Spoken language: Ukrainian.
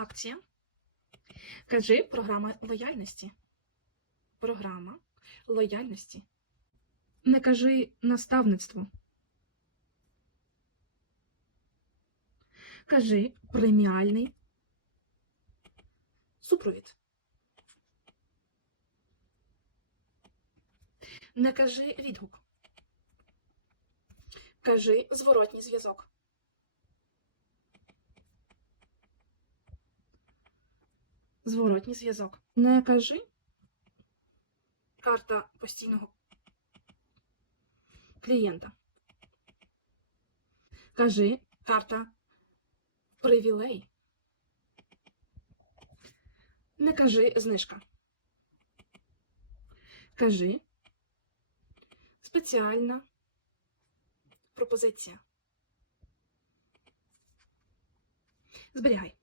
акція. Кажи програма лояльності. Програма лояльності. Не кажи наставництво. Кажи преміальний супровід. Не кажи відгук. Кажи зворотній зв'язок. Зворотній зв'язок. Не кажи карта постійного клієнта. Кажи карта привілей. Не кажи знижка. Кажи спеціальна пропозиція. Зберігай.